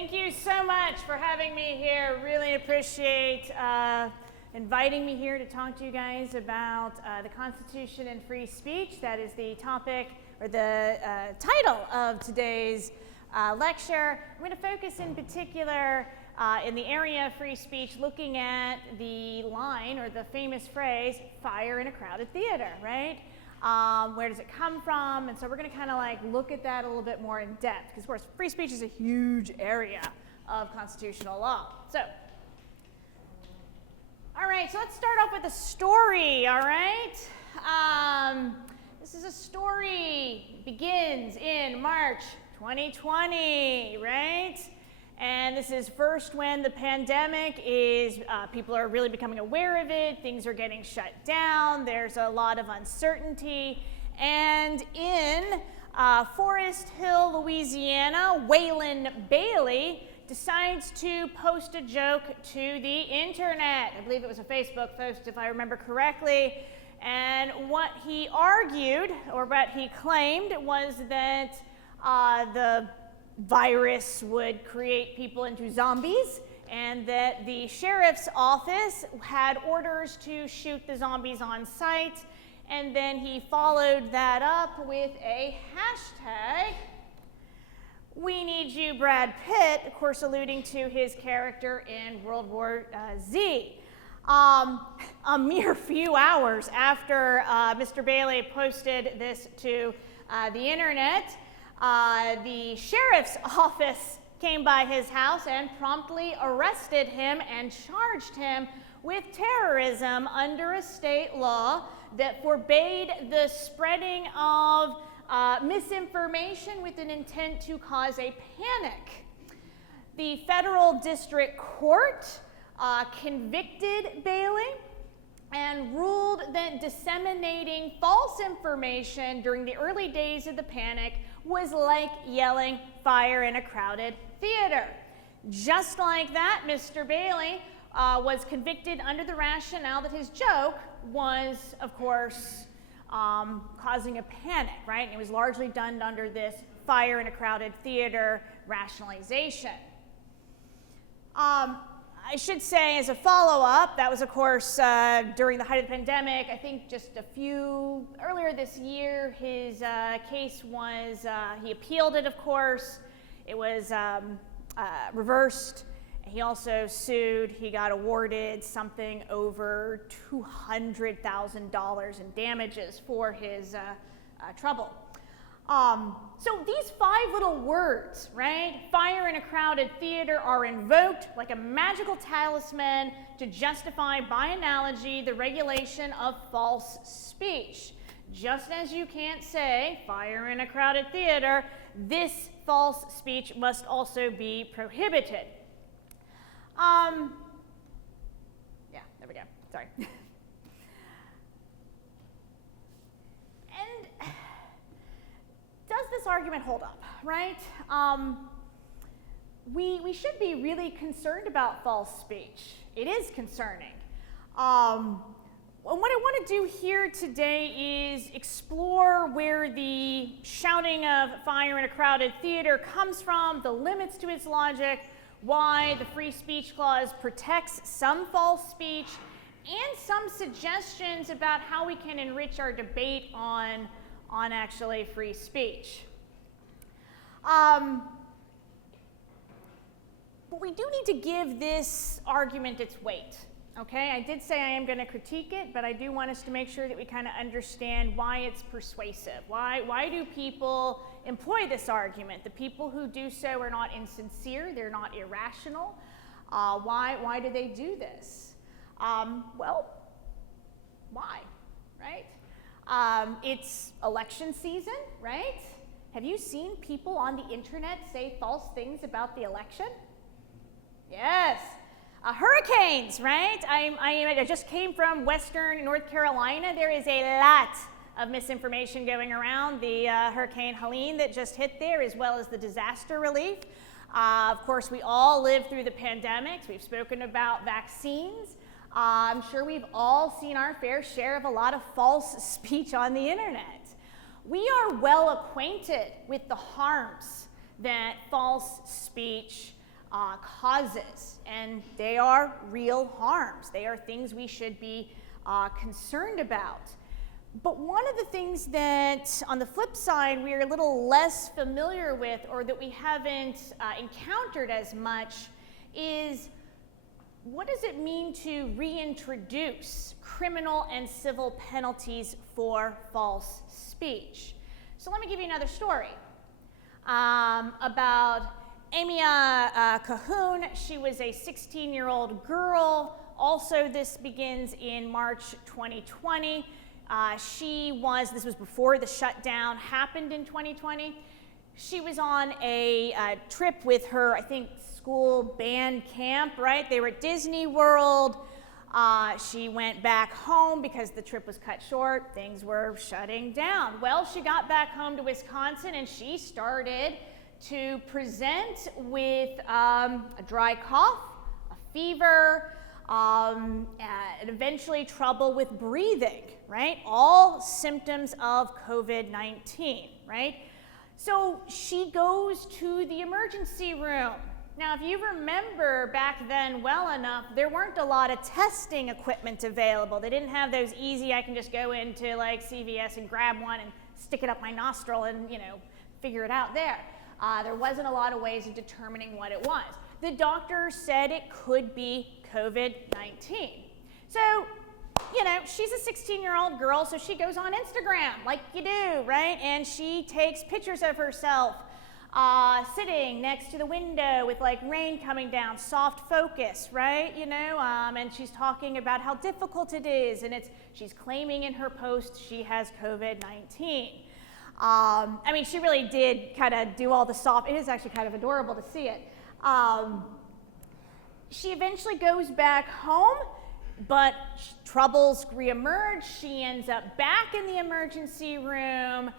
Thank you so much for having me here. Really appreciate inviting me here to talk to you guys about the Constitution and free speech. That is the topic or the title of today's lecture. I'm going to focus in particular in the area of free speech, looking at the line or the famous phrase, fire in a crowded theater, right? Where does it come from? And so we're going to kind of like look at that a little bit more in depth, because of course free speech is a huge area of constitutional law. So, all right, so let's start off with a story, all right? This is a story, it begins in March 2020, right? And this is first when the pandemic is, people are really becoming aware of it, things are getting shut down, there's a lot of uncertainty. And in Forest Hill, Louisiana, Waylon Bailey decides to post a joke to the internet. I believe it was a Facebook post, if I remember correctly. And what he argued, or what he claimed, was that the virus would create people into zombies, and that the sheriff's office had orders to shoot the zombies on sight. And then he followed that up with a hashtag, "We need you, Brad Pitt," of course alluding to his character in World War Z. A mere few hours after Mr. Bailey posted this to the internet, the sheriff's office came by his house and promptly arrested him and charged him with terrorism under a state law that forbade the spreading of misinformation with an intent to cause a panic. The federal district court convicted Bailey and ruled that disseminating false information during the early days of the panic was like yelling fire in a crowded theater. Just like that, Mr. Bailey was convicted under the rationale that his joke was, of course, causing a panic, right? And it was largely done under this fire in a crowded theater rationalization. I should say, as a follow-up, that was, of course, during the height of the pandemic. I think just earlier this year, his case was, he appealed it, of course. It was reversed. He also sued. He got awarded something over $200,000 in damages for his trouble. So these 5 little words, right? Fire in a crowded theater, are invoked like a magical talisman to justify, by analogy, the regulation of false speech. Just as you can't say fire in a crowded theater, this false speech must also be prohibited. Yeah, there we go. Sorry. And does this argument hold up, right? We should be really concerned about false speech. It is concerning. What I want to do here today is explore where the shouting of fire in a crowded theater comes from, the limits to its logic, why the free speech clause protects some false speech, and some suggestions about how we can enrich our debate on actually free speech. But we do need to give this argument its weight, okay? I did say I am going to critique it, but I do want us to make sure that we kind of understand why it's persuasive. Why do people employ this argument? The people who do so are not insincere, they're not irrational. Why do they do this? Well, why, right? It's election season, right? Have you seen people on the internet say false things about the election? Yes. Hurricanes, right? I just came from Western North Carolina. There is a lot of misinformation going around. The Hurricane Helene that just hit there, as well as the disaster relief. Of course, we all lived through the pandemics. We've spoken about vaccines. I'm sure we've all seen our fair share of a lot of false speech on the internet. We are well acquainted with the harms that false speech causes, and they are real harms. They are things we should be concerned about. But one of the things that, on the flip side, we are a little less familiar with, or that we haven't encountered as much, is what does it mean to reintroduce criminal and civil penalties for false speech? So let me give you another story about Amy Cahoon. She was a 16-year-old girl. Also, this begins in March 2020. This was before the shutdown happened in 2020. She was on a trip with her, I think, school band camp, right? They were at Disney World. She went back home because the trip was cut short. Things were shutting down. Well, she got back home to Wisconsin and she started to present with a dry cough, a fever, and eventually trouble with breathing, right? All symptoms of COVID-19, right? So she goes to the emergency room. Now, if you remember back then well enough, there weren't a lot of testing equipment available. They didn't have those easy, I can just go into like CVS and grab one and stick it up my nostril and, figure it out there. There wasn't a lot of ways of determining what it was. The doctor said it could be COVID-19. So, she's a 16-year-old girl, so she goes on Instagram like you do, right? And she takes pictures of herself sitting next to the window with like rain coming down, soft focus, right? And she's talking about how difficult it is, and she's claiming in her post she has COVID-19. She really did kind of do all the soft, it is actually kind of adorable to see it. She eventually goes back home, but troubles reemerge. She ends up back in the emergency room.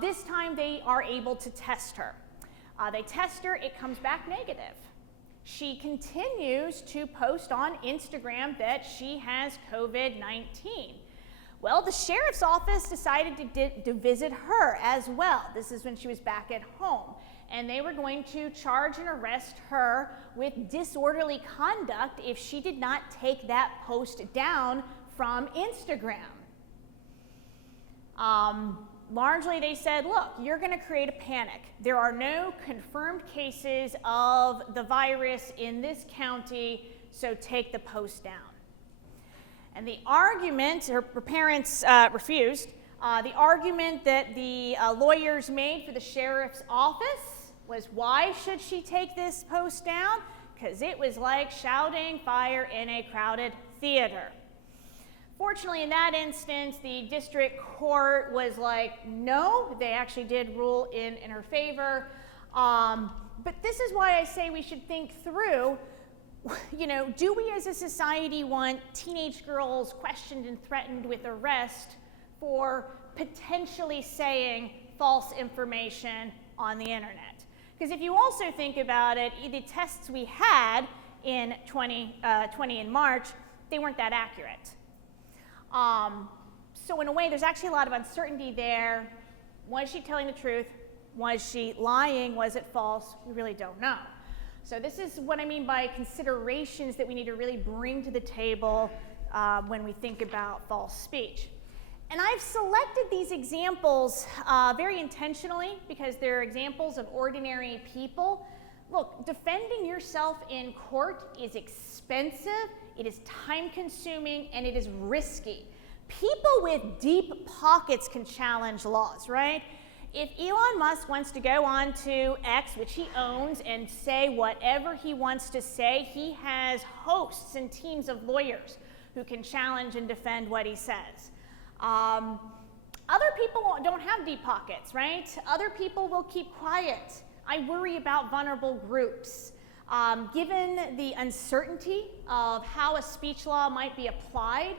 This time they are able to test her. They test her, it comes back negative. She continues to post on Instagram that she has COVID-19. Well, the sheriff's office decided to visit her as well. This is when she was back at home. And they were going to charge and arrest her with disorderly conduct if she did not take that post down from Instagram. Largely, they said, look, you're going to create a panic. There are no confirmed cases of the virus in this county, so take the post down. And the argument, her parents refused, the argument that the lawyers made for the sheriff's office was, why should she take this post down? Because it was like shouting fire in a crowded theater. Fortunately, in that instance, the district court was like, no, they actually did rule in her favor. But this is why I say we should think through, do we as a society want teenage girls questioned and threatened with arrest for potentially saying false information on the internet? Because if you also think about it, the tests we had in 2020 in March, they weren't that accurate. So in a way, there's actually a lot of uncertainty there. Was she telling the truth? Was she lying? Was it false? We really don't know. So this is what I mean by considerations that we need to really bring to the table when we think about false speech. And I've selected these examples very intentionally because they're examples of ordinary people. Look, defending yourself in court is expensive, it is time-consuming, and it is risky. People with deep pockets can challenge laws, right? If Elon Musk wants to go on to X, which he owns, and say whatever he wants to say, he has hosts and teams of lawyers who can challenge and defend what he says. Other people don't have deep pockets, right? Other people will keep quiet. I worry about vulnerable groups. Given the uncertainty of how a speech law might be applied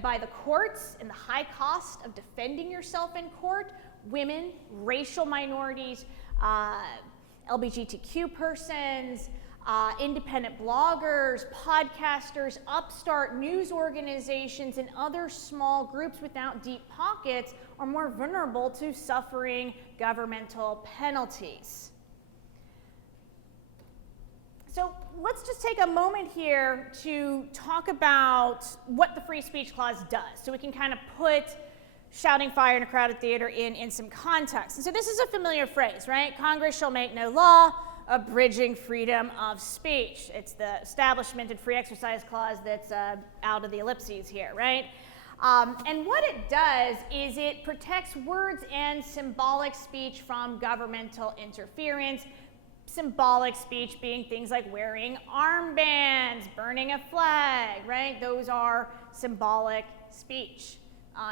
by the courts and the high cost of defending yourself in court, women, racial minorities, LGBTQ persons, independent bloggers, podcasters, upstart news organizations, and other small groups without deep pockets are more vulnerable to suffering governmental penalties. So let's just take a moment here to talk about what the Free Speech Clause does, so we can kind of put shouting fire in a crowded theater in some context. And so this is a familiar phrase, right? Congress shall make no law abridging freedom of speech. It's the Establishment and Free Exercise Clause that's out of the ellipses here, right? And what it does is it protects words and symbolic speech from governmental interference. Symbolic speech being things like wearing armbands, burning a flag, right? Those are symbolic speech.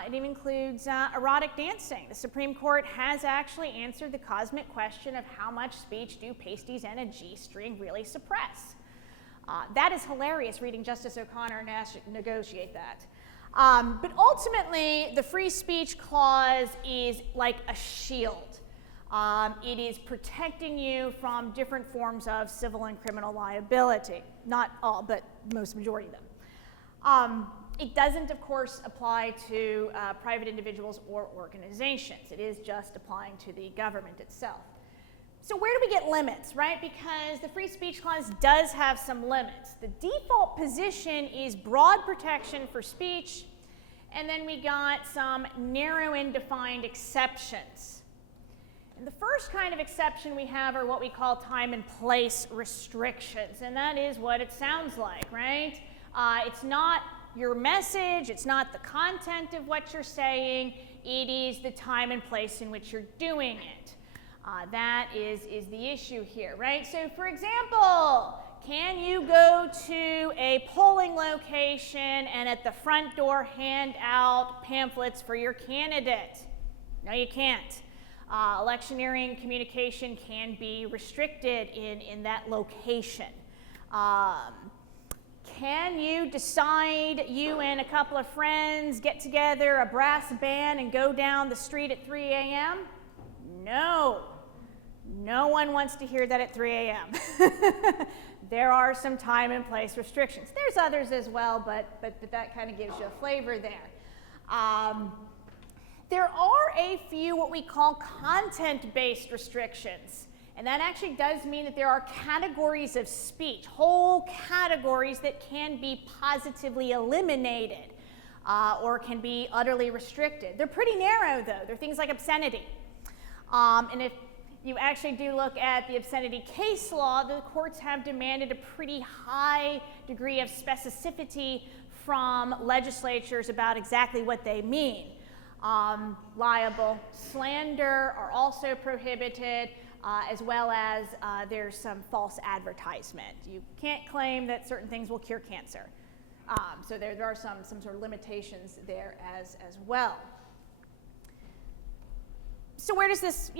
It even includes erotic dancing. The Supreme Court has actually answered the cosmic question of how much speech do pasties and a G-string really suppress. That is hilarious, reading Justice O'Connor negotiate that. But ultimately, the Free Speech Clause is like a shield. It is protecting you from different forms of civil and criminal liability. Not all, but most majority of them. It doesn't, of course, apply to private individuals or organizations. It is just applying to the government itself. So where do we get limits, right? Because the Free Speech Clause does have some limits. The default position is broad protection for speech, and then we got some narrow and defined exceptions. And the first kind of exception we have are what we call time and place restrictions, and that is what it sounds like, right? It's not your message, it's not the content of what you're saying, it is the time and place in which you're doing it. That is the issue here, right? So for example, can you go to a polling location and at the front door hand out pamphlets for your candidate? No, you can't. Electioneering communication can be restricted in that location. Can you decide, you and a couple of friends get together, a brass band, and go down the street at 3 a.m.? No. No one wants to hear that at 3 a.m. There are some time and place restrictions. There's others as well, but that kind of gives you a flavor there. There are a few what we call content-based restrictions. And that actually does mean that there are categories of speech, whole categories that can be positively eliminated or can be utterly restricted. They're pretty narrow, though. They're things like obscenity. And if you actually do look at the obscenity case law, the courts have demanded a pretty high degree of specificity from legislatures about exactly what they mean. Libel, slander are also prohibited. As well as there's some false advertisement. You can't claim that certain things will cure cancer. So there are some sort of limitations there as well. So where does this,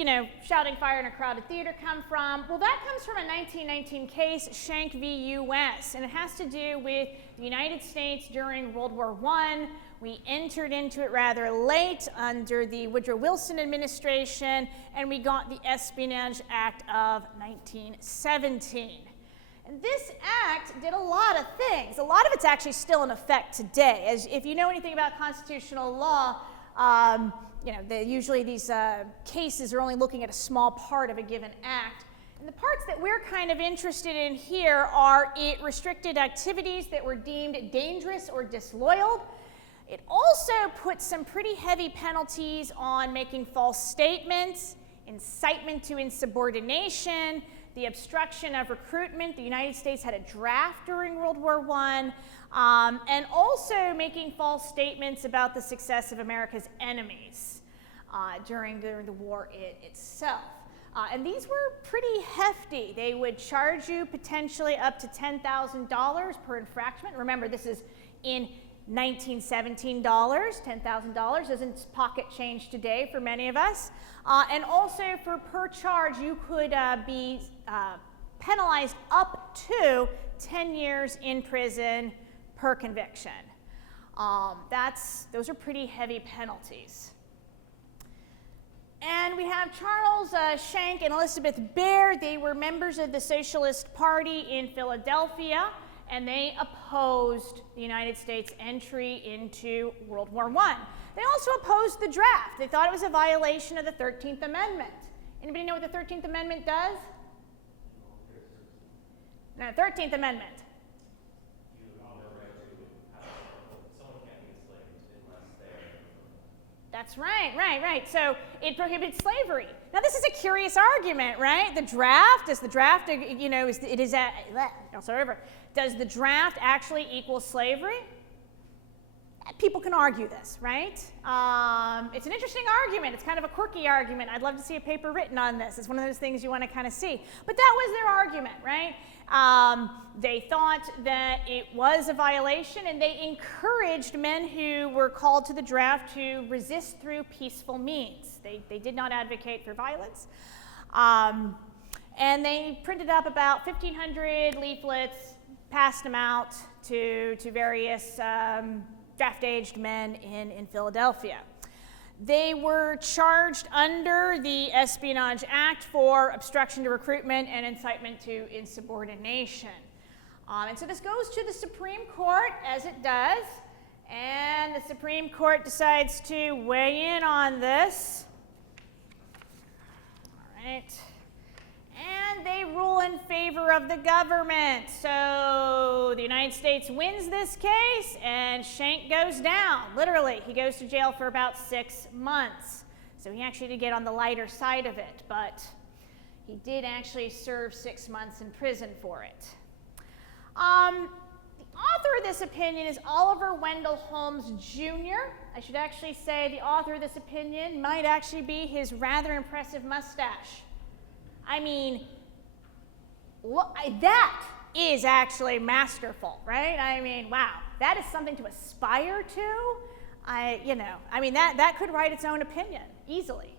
shouting fire in a crowded theater come from? Well, that comes from a 1919 case, Schenck v. U.S., and it has to do with the United States during World War I. We entered into it rather late under the Woodrow Wilson administration, and we got the Espionage Act of 1917. And this act did a lot of things. A lot of it's actually still in effect today. As if you know anything about constitutional law, usually these cases are only looking at a small part of a given act. And the parts that we're kind of interested in here are it restricted activities that were deemed dangerous or disloyal. It also put some pretty heavy penalties on making false statements, incitement to insubordination, the obstruction of recruitment. The United States had a draft during World War I, and also making false statements about the success of America's enemies during the war itself. And these were pretty hefty. They would charge you potentially up to $10,000 per infraction. Remember, this is in $1917, $10,000 isn't pocket change today for many of us. And also for per charge, you could be penalized up to 10 years in prison per conviction. Those are pretty heavy penalties. And we have Charles Schenck and Elizabeth Baird. They were members of the Socialist Party in Philadelphia, and they opposed the United States' entry into World War I. They also opposed the draft. They thought it was a violation of the 13th Amendment. Anybody know what the 13th Amendment does? No, 13th Amendment. You have the right to have someone can't be enslaved unless they're. That's right. So it prohibits slavery. Now this is a curious argument, right? The draft, does the draft, does the draft actually equal slavery? People can argue this, right? It's an interesting argument. It's kind of a quirky argument. I'd love to see a paper written on this. It's one of those things you want to kind of see. But that was their argument, right? They thought that it was a violation, and they encouraged men who were called to the draft to resist through peaceful means. They did not advocate for violence. And they printed up about 1,500 leaflets, passed them out to various draft-aged men in Philadelphia. They were charged under the Espionage Act for obstruction to recruitment and incitement to insubordination. And so this goes to the Supreme Court, as it does, and the Supreme Court decides to weigh in on this. All right. And they rule in favor of the government. So the United States wins this case, and Schenck goes down. Literally, he goes to jail for about 6 months. So he actually did get on the lighter side of it, but he did actually serve 6 months in prison for it. The author of this opinion is Oliver Wendell Holmes, Jr. I should actually say the author of this opinion might actually be his rather impressive mustache. I mean, that is actually masterful, right? I mean, wow, that is something to aspire to. That could write its own opinion easily.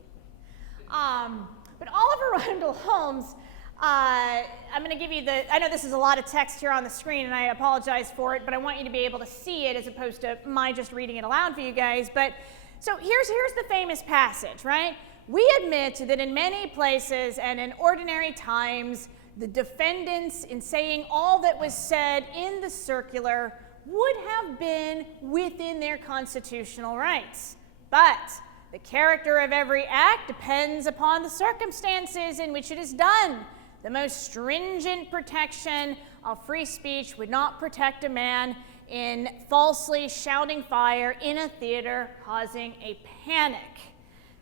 But Oliver Wendell Holmes, I'm going to give you I know this is a lot of text here on the screen, and I apologize for it, but I want you to be able to see it as opposed to my just reading it aloud for you guys. But so here's the famous passage, right? We admit that in many places and in ordinary times, the defendants, in saying all that was said in the circular, would have been within their constitutional rights. But the character of every act depends upon the circumstances in which it is done. The most stringent protection of free speech would not protect a man in falsely shouting fire in a theater, causing a panic.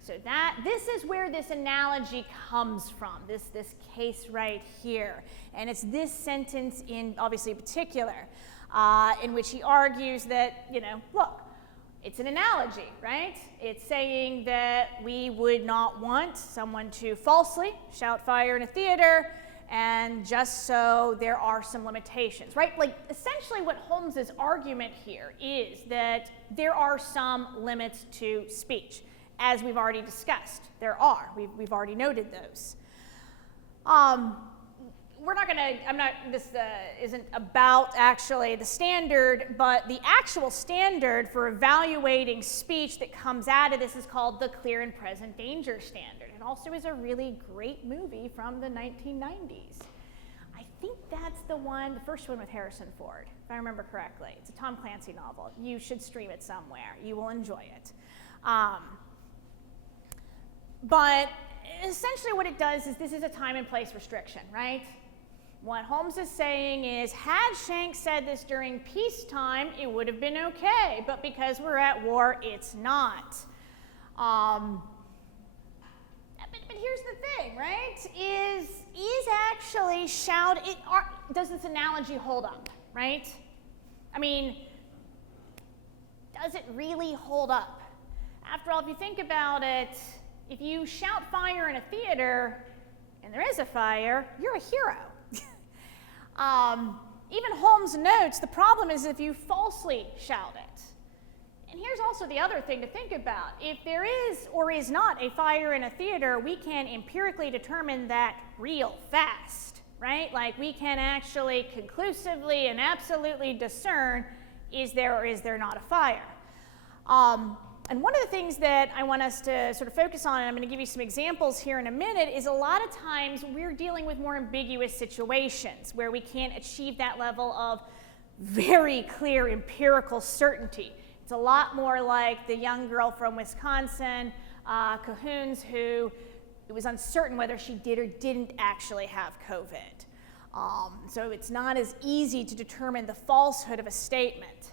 So this is where this analogy comes from, this case right here. And it's this sentence in, obviously, particular, in which he argues that, look, it's an analogy, right? It's saying that we would not want someone to falsely shout fire in a theater, and just so there are some limitations, right? Like, essentially what Holmes's argument here is that there are some limits to speech. As we've already discussed, there are. We've already noted those. This isn't about actually the standard, but the actual standard for evaluating speech that comes out of this is called the Clear and Present Danger Standard. It also is a really great movie from the 1990s. I think that's the first one with Harrison Ford, if I remember correctly. It's a Tom Clancy novel. You should stream it somewhere. You will enjoy it. But essentially what it does is this is a time and place restriction, right? What Holmes is saying is, had Schenck said this during peacetime, it would have been okay, but because we're at war, it's not. But here's the thing, right? Is actually does this analogy hold up, right? I mean, does it really hold up? After all, if you think about it, if you shout fire in a theater, and there is a fire, you're a hero. Even Holmes notes the problem is if you falsely shout it. And here's also the other thing to think about. If there is or is not a fire in a theater, we can empirically determine that real fast, right? Like, we can actually conclusively and absolutely discern, is there or is there not a fire? And one of the things that I want us to sort of focus on, and I'm going to give you some examples here in a minute, is a lot of times we're dealing with more ambiguous situations where we can't achieve that level of very clear empirical certainty. It's a lot more like the young girl from Wisconsin, Cahoons, who it was uncertain whether she did or didn't actually have COVID. So it's not as easy to determine the falsehood of a statement.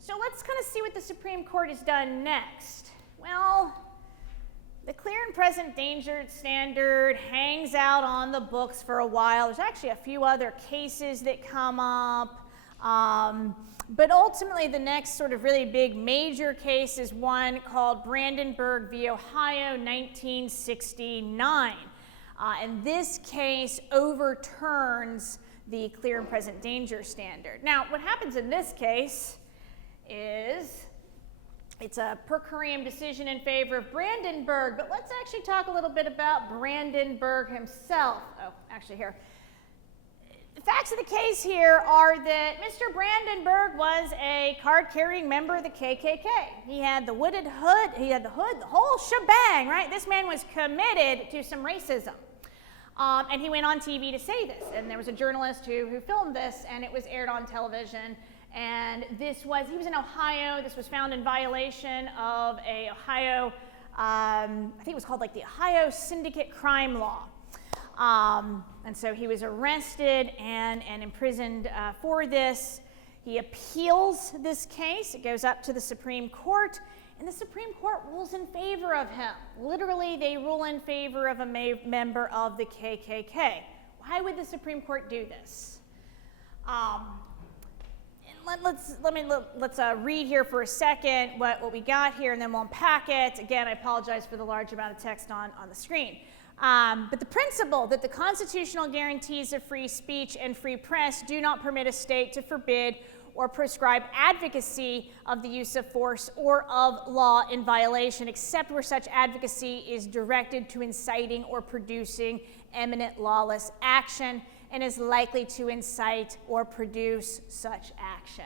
So let's kind of see what the Supreme Court has done next. Well, the clear and present danger standard hangs out on the books for a while. There's actually a few other cases that come up. But ultimately, the next sort of really big major case is one called Brandenburg v. Ohio, 1969. And this case overturns the clear and present danger standard. Now, what happens in this case is it's a per curiam decision in favor of Brandenburg, but let's actually talk a little bit about Brandenburg himself. Oh, actually here. The facts of the case here are that Mr. Brandenburg was a card-carrying member of the KKK. He had the hood, the whole shebang, right? This man was committed to some racism. And he went on TV to say this, and there was a journalist who filmed this, and it was aired on television. And he was in Ohio. This was found in violation of a Ohio, I think it was called like the Ohio Syndicate Crime Law. And so he was arrested and imprisoned for this. He appeals this case. It goes up to the Supreme Court, and the Supreme Court rules in favor of him. Literally, they rule in favor of a member of the KKK. Why would the Supreme Court do this? Let's read here for a second what we got here, and then we'll unpack it. Again, I apologize for the large amount of text on the screen. But the principle that the constitutional guarantees of free speech and free press do not permit a state to forbid or prescribe advocacy of the use of force or of law in violation, except where such advocacy is directed to inciting or producing eminent lawless action and is likely to incite or produce such action.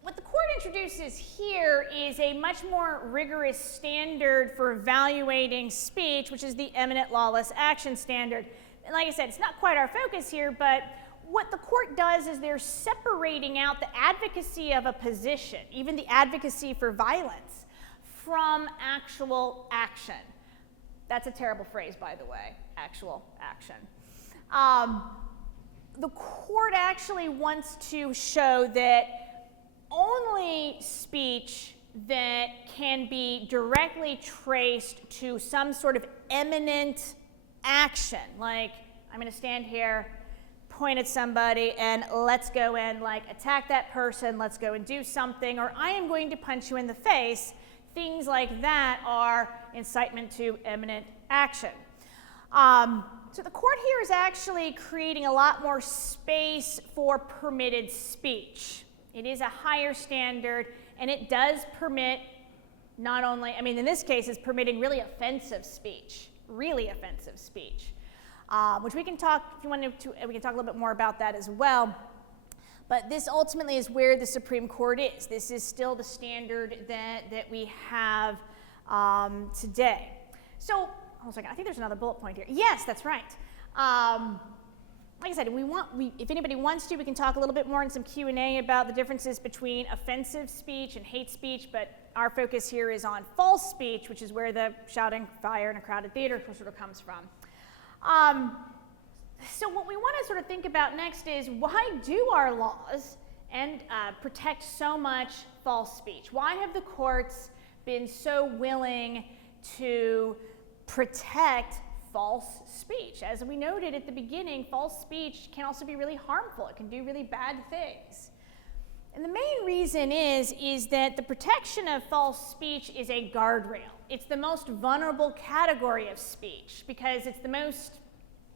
What the court introduces here is a much more rigorous standard for evaluating speech, which is the eminent lawless action standard. And like I said, it's not quite our focus here, but what the court does is they're separating out the advocacy of a position, even the advocacy for violence, from actual action. That's a terrible phrase, by the way, actual action. The court actually wants to show that only speech that can be directly traced to some sort of eminent action, like I'm going to stand here, point at somebody, and let's go and attack that person, let's go and do something, or I am going to punch you in the face, things like that are incitement to eminent action. So the court here is actually creating a lot more space for permitted speech. It is a higher standard, and it does permit not only, in this case, it's permitting really offensive speech, which we can talk, if you want to, we can talk a little bit more about that as well. But this ultimately is where the Supreme Court is. This is still the standard that we have today. So, hold on a second, I think there's another bullet point here. Yes, that's right. Like I said, if anybody wants to, we can talk a little bit more in some Q&A about the differences between offensive speech and hate speech, but our focus here is on false speech, which is where the shouting fire in a crowded theater sort of comes from. So what we want to sort of think about next is, why do our laws protect so much false speech? Why have the courts been so willing to protect false speech? As we noted at the beginning, false speech can also be really harmful. It can do really bad things. And the main reason is that the protection of false speech is a guardrail. It's the most vulnerable category of speech because it's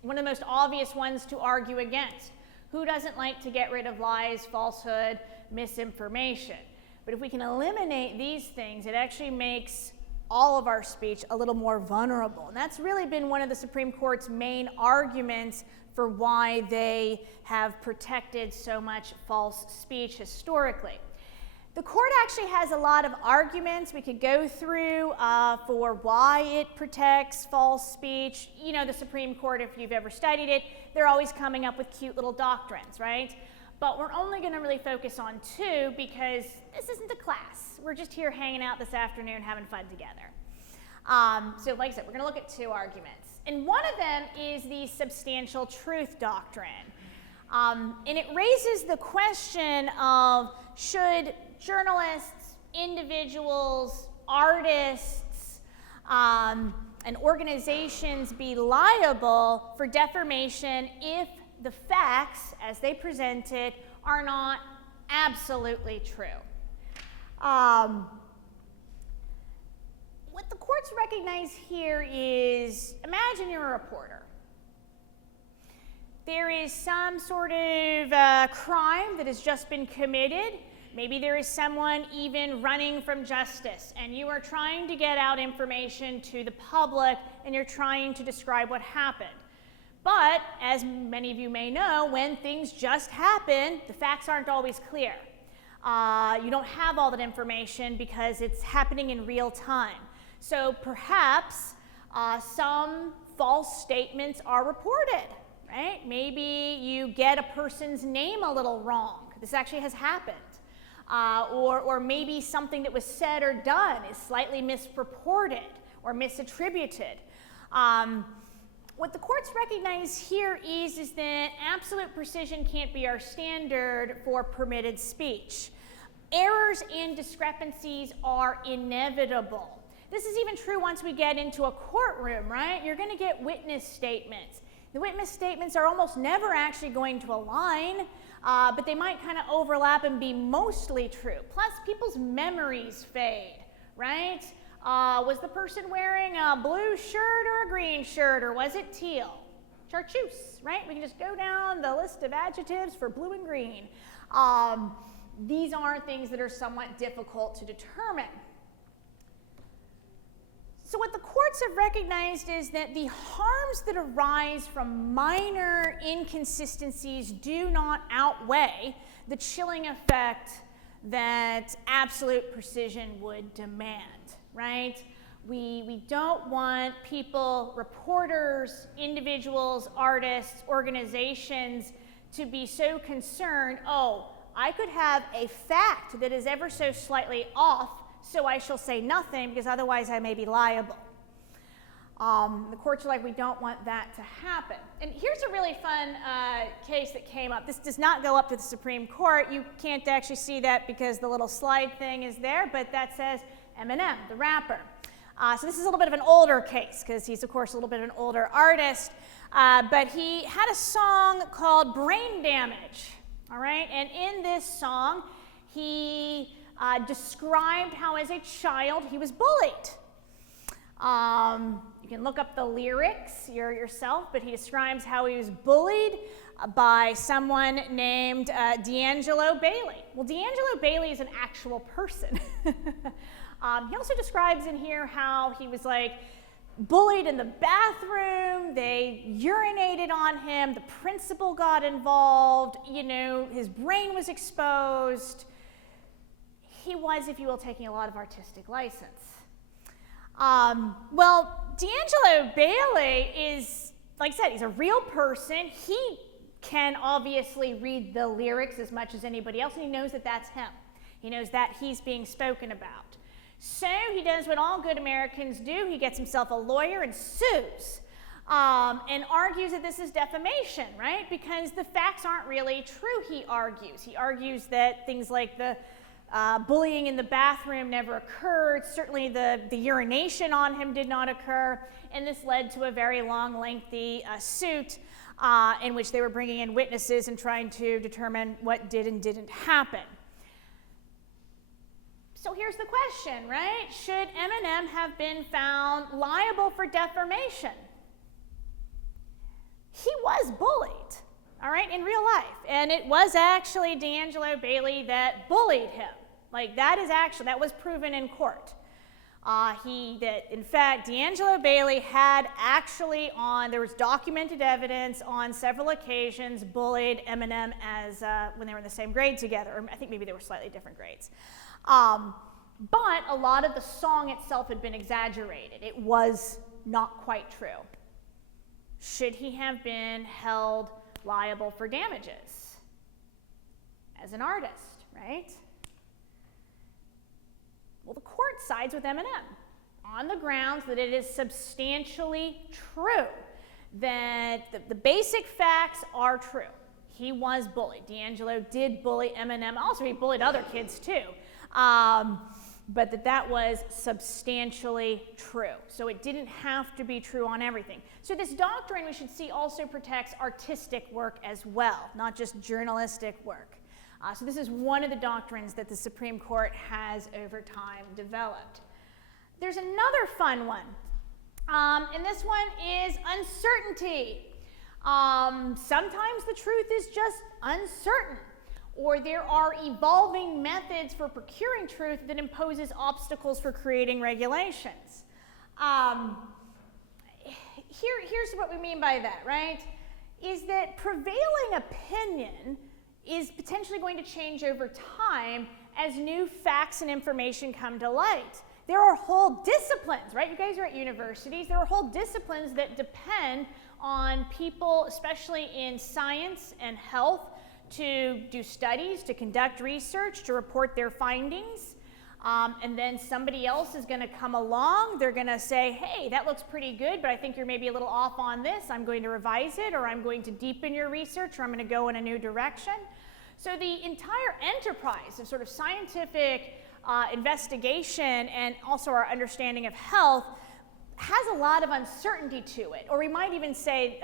one of the most obvious ones to argue against. Who doesn't like to get rid of lies, falsehood, misinformation? But if we can eliminate these things, it actually makes all of our speech a little more vulnerable. And that's really been one of the Supreme Court's main arguments for why they have protected so much false speech historically. The court actually has a lot of arguments we could go through for why it protects false speech. You know, the Supreme Court, if you've ever studied it, they're always coming up with cute little doctrines, right? But we're only going to really focus on two because this isn't a class. We're just here hanging out this afternoon having fun together. So like I said, we're going to look at two arguments. And one of them is the substantial truth doctrine. And it raises the question of should journalists, individuals, artists, and organizations be liable for defamation if the facts, as they presented, are not absolutely true. What the courts recognize here is, imagine you're a reporter. There is some sort of crime that has just been committed. Maybe there is someone even running from justice, and you are trying to get out information to the public, and you're trying to describe what happened. But, as many of you may know, when things just happen, the facts aren't always clear. You don't have all that information because it's happening in real time. So perhaps some false statements are reported, right? Maybe you get a person's name a little wrong. This actually has happened. Or maybe something that was said or done is slightly misreported or misattributed. What the courts recognize here is that absolute precision can't be our standard for permitted speech. Errors and discrepancies are inevitable. This is even true once we get into a courtroom, right? You're going to get witness statements. The witness statements are almost never actually going to align, but they might kind of overlap and be mostly true. Plus, people's memories fade, right? Was the person wearing a blue shirt or a green shirt, or was it teal? Chartreuse, right? We can just go down the list of adjectives for blue and green. These are things that are somewhat difficult to determine. So what the courts have recognized is that the harms that arise from minor inconsistencies do not outweigh the chilling effect that absolute precision would demand, right? We don't want people, reporters, individuals, artists, organizations to be so concerned, oh, I could have a fact that is ever so slightly off, so I shall say nothing because otherwise I may be liable. The courts are like, we don't want that to happen. And here's a really fun case that came up. This does not go up to the Supreme Court. You can't actually see that because the little slide thing is there, but that says Eminem, the rapper. So this is a little bit of an older case because he's, of course, a little bit of an older artist. But he had a song called Brain Damage, all right? And in this song, he described how as a child he was bullied. You can look up the lyrics yourself, but he describes how he was bullied by someone named D'Angelo Bailey. Well, D'Angelo Bailey is an actual person. He also describes in here how he was like bullied in the bathroom, they urinated on him, the principal got involved, you know, his brain was exposed. He was, if you will, taking a lot of artistic license. Well, D'Angelo Bailey is, like I said, he's a real person. He can obviously read the lyrics as much as anybody else, and he knows that that's him. He knows that he's being spoken about. So he does what all good Americans do. He gets himself a lawyer and sues and argues that this is defamation, right? Because the facts aren't really true, he argues. He argues that things like the bullying in the bathroom never occurred. Certainly the urination on him did not occur. And this led to a very long, lengthy suit in which they were bringing in witnesses and trying to determine what did and didn't happen. So here's the question, right? Should Eminem have been found liable for defamation? He was bullied, all right, in real life. And it was actually D'Angelo Bailey that bullied him. Like, that was proven in court. In fact, D'Angelo Bailey had actually there was documented evidence on several occasions bullied Eminem as when they were in the same grade together. Or I think maybe they were slightly different grades. But a lot of the song itself had been exaggerated. It was not quite true. Should he have been held liable for damages as an artist, right? Well, the court sides with Eminem. on the grounds that it is substantially true, that the basic facts are true. He was bullied. D'Angelo did bully Eminem. Also, he bullied other kids too. But that was substantially true. So it didn't have to be true on everything. So this doctrine, we should see, also protects artistic work as well, not just journalistic work. So this is one of the doctrines that the Supreme Court has over time developed. There's another fun one, and this one is uncertainty. Sometimes the truth is just uncertain, or there are evolving methods for procuring truth that imposes obstacles for creating regulations. Here's what we mean by that, right? Is that prevailing opinion is potentially going to change over time as new facts and information come to light. There are whole disciplines, right? You guys are at universities. There are whole disciplines that depend on people, especially in science and health, to do studies, to conduct research, to report their findings. And then somebody else is going to come along. They're going to say, hey, that looks pretty good, but I think you're maybe a little off on this. I'm going to revise it, or I'm going to deepen your research, or I'm going to go in a new direction. So the entire enterprise of sort of scientific investigation and also our understanding of health has a lot of uncertainty to it. Or we might even say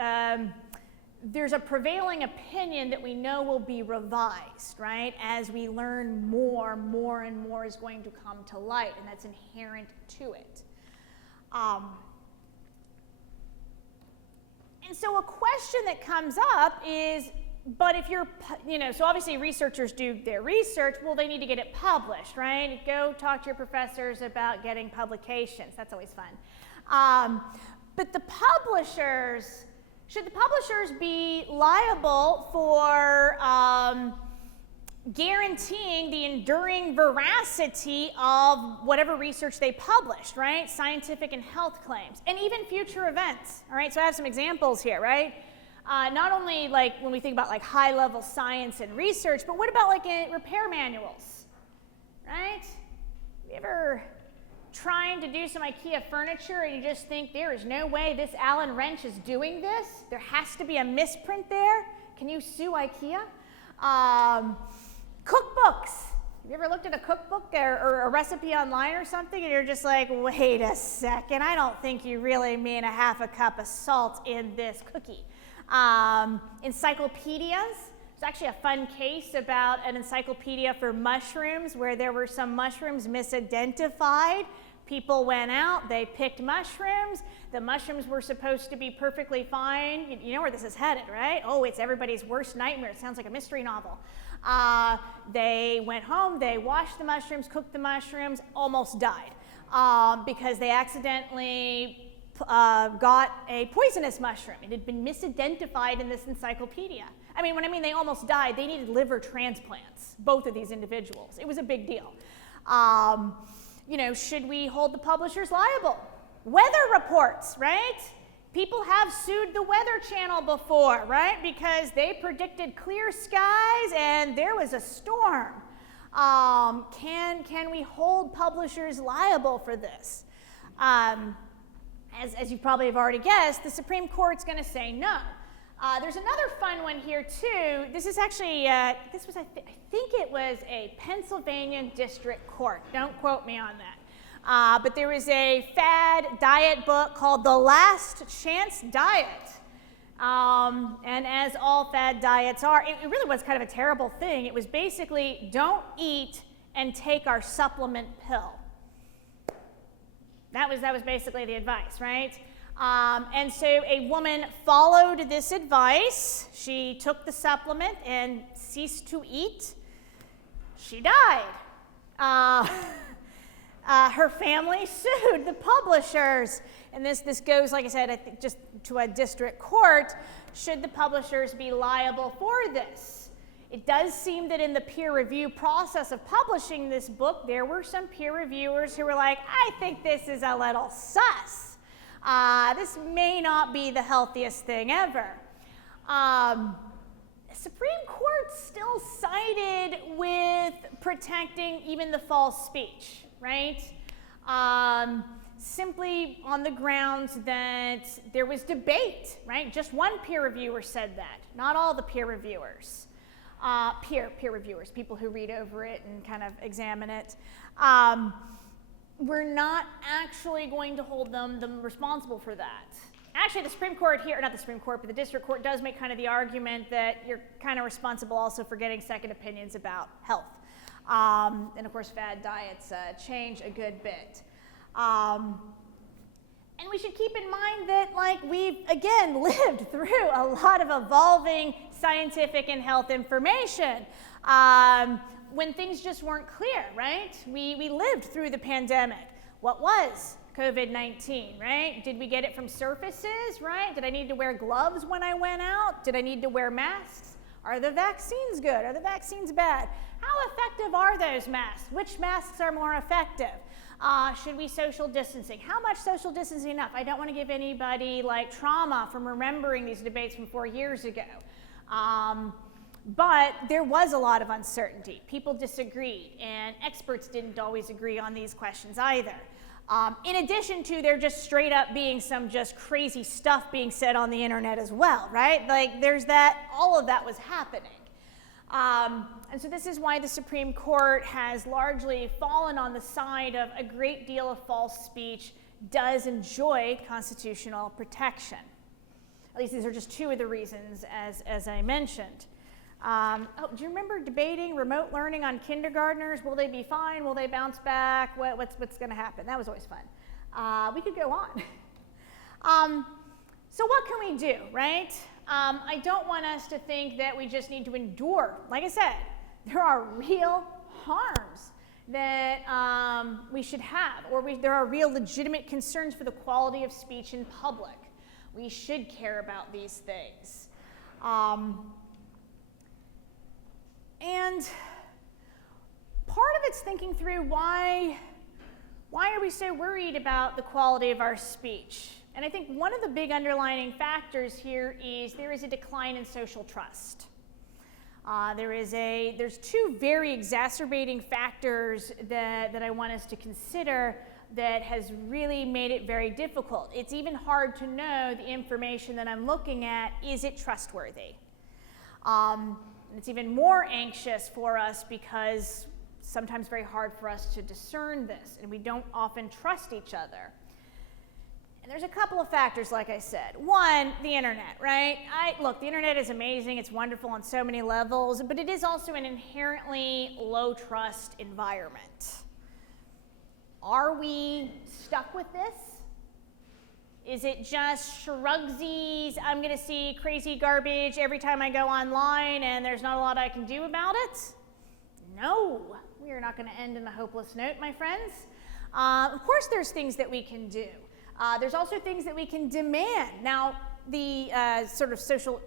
there's a prevailing opinion that we know will be revised, right? As we learn more and more is going to come to light, and that's inherent to it. And so a question that comes up is, but if you're, so obviously researchers do their research, well, they need to get it published, right? Go talk to your professors about getting publications. That's always fun. But the publishers, should the publishers be liable for guaranteeing the enduring veracity of whatever research they published, right? Scientific and health claims, and even future events, all right? So I have some examples here, right? Not only like when we think about like high-level science and research, but what about like repair manuals, right? Have you ever trying to do some IKEA furniture and you just think there is no way this Allen wrench is doing this? There has to be a misprint there. Can you sue IKEA? Cookbooks. Have you ever looked at a cookbook or a recipe online or something and you're just like, wait a second, I don't think you really mean a half a cup of salt in this cookie. Encyclopedias. There's actually a fun case about an encyclopedia for mushrooms where there were some mushrooms misidentified. People went out, they picked mushrooms. The mushrooms were supposed to be perfectly fine. You know where this is headed, right? Oh, it's everybody's worst nightmare. It sounds like a mystery novel. They went home, they washed the mushrooms, cooked the mushrooms, almost died because they accidentally got a poisonous mushroom. It had been misidentified in this encyclopedia. I mean, when I mean they almost died, they needed liver transplants, both of these individuals. It was a big deal. Should we hold the publishers liable? Weather reports, right? People have sued the Weather Channel before, right? Because they predicted clear skies and there was a storm. Can we hold publishers liable for this? As you probably have already guessed, the Supreme Court's going to say no. There's another fun one here too. This is actually, I think it was a Pennsylvania District Court. Don't quote me on that. But there was a fad diet book called The Last Chance Diet. And as all fad diets are, it really was kind of a terrible thing. It was basically, don't eat and take our supplement pill. That was basically the advice, right? And so a woman followed this advice. She took the supplement and ceased to eat. She died. Her family sued the publishers. And this goes, like I said, I think just to a district court. Should the publishers be liable for this? It does seem that in the peer review process of publishing this book, there were some peer reviewers who were like, I think this is a little sus. This may not be the healthiest thing ever. The Supreme Court still sided with protecting even the false speech, right? simply on the grounds that there was debate, right? Just one peer reviewer said that, not all the peer reviewers. Peer reviewers, people who read over it and kind of examine it. We're not actually going to hold them responsible for that. Actually, the Supreme Court here, not the Supreme Court, but the District Court does make kind of the argument that you're kind of responsible also for getting second opinions about health. And of course, fad diets change a good bit. And we should keep in mind that, like, we've, again, lived through a lot of evolving scientific and health information when things just weren't clear, right? We lived through the pandemic. What was COVID-19, right? Did we get it from surfaces, right? Did I need to wear gloves when I went out? Did I need to wear masks? Are the vaccines good? Are the vaccines bad? How effective are those masks? Which masks are more effective? Should we social distancing? How much social distancing enough? I don't want to give anybody like trauma from remembering these debates from 4 years ago. But there was a lot of uncertainty. People disagreed, and experts didn't always agree on these questions either. In addition to there just straight up being some just crazy stuff being said on the internet as well, right? Like there's that, all of that was happening. And so this is why the Supreme Court has largely fallen on the side of a great deal of false speech does enjoy constitutional protection. At least these are just two of the reasons, as I mentioned. Do you remember debating remote learning on kindergartners? Will they be fine? Will they bounce back? What's going to happen? That was always fun. We could go on. So what can we do, right? I don't want us to think that we just need to endure. Like I said, there are real harms that we should have, or there are real legitimate concerns for the quality of speech in public. We should care about these things. And part of it's thinking through why are we so worried about the quality of our speech? And I think one of the big underlying factors here is there is a decline in social trust. There's two very exacerbating factors that I want us to consider that has really made it very difficult. It's even hard to know the information that I'm looking at, is it trustworthy? And it's even more anxious for us because sometimes very hard for us to discern this, and we don't often trust each other. And there's a couple of factors, like I said. One, the internet, right? Look, the internet is amazing. It's wonderful on so many levels, but it is also an inherently low-trust environment. Are we stuck with this? Is it just shrugsies? I'm going to see crazy garbage every time I go online, and there's not a lot I can do about it? No, we are not going to end in a hopeless note, my friends. Of course, there's things that we can do. There's also things that we can demand. Now, the sort of social